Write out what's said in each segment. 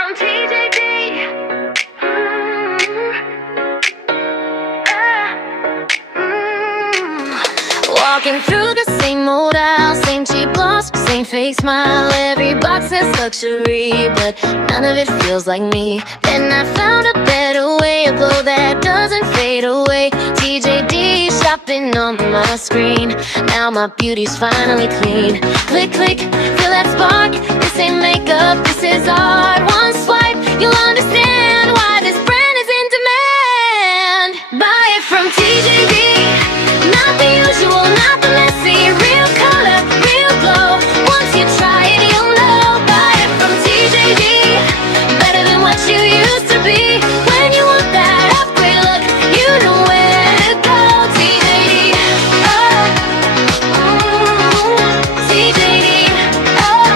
from TJD. Walking through the same old aisle, same cheap gloss, same fake smile. Every box says luxury, but none of it feels like me. Then I found a better way, a glow that doesn't fade away. TJD shopping on my screen. Now my beauty's finally clean. Click, click, feel that spark. This ain't makeup, this is art. One swipe, you'll understand why this brand is in demand. Buy it from TJD. Not the usual, not the messy. Real color, real glow. Once you try it, you'll know. Buy it from TJD. Better than what you used to be. When you want that upgrade look, you know where to go. TJD. Oh, TJD. Oh,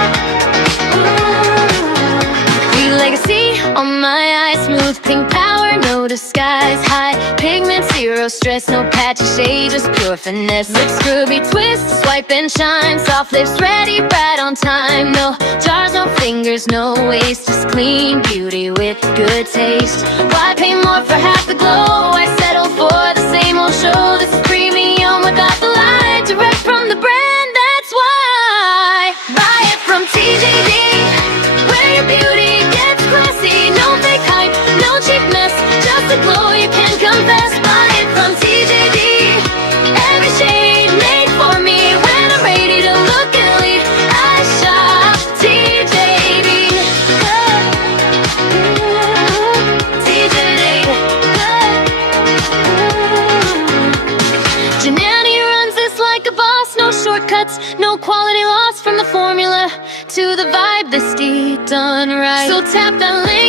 Real legacy on my eyes. Smooth pink power, no disguise. High pigment, zero stress, no patchy shade, just pure finesse. Lip scrubby twist, swipe and shine. Soft lips ready, right on time. No jars, no fingers, no waste. Just clean beauty with good taste. Why pay more for half the glow? I settle for the same old show. This is premium without the lie. Direct from the brand, that's why. Buy it from TJD. Where your beauty gets classy. No fake hype, no cheap mess. Just a glow you can confess. Buy it from TJD. Every shade made for me. When I'm ready to look and lead, I shop TJD. TJD. Janani runs this like a boss. No shortcuts, no quality loss. From the formula to the vibe, the steed done right. So tap that link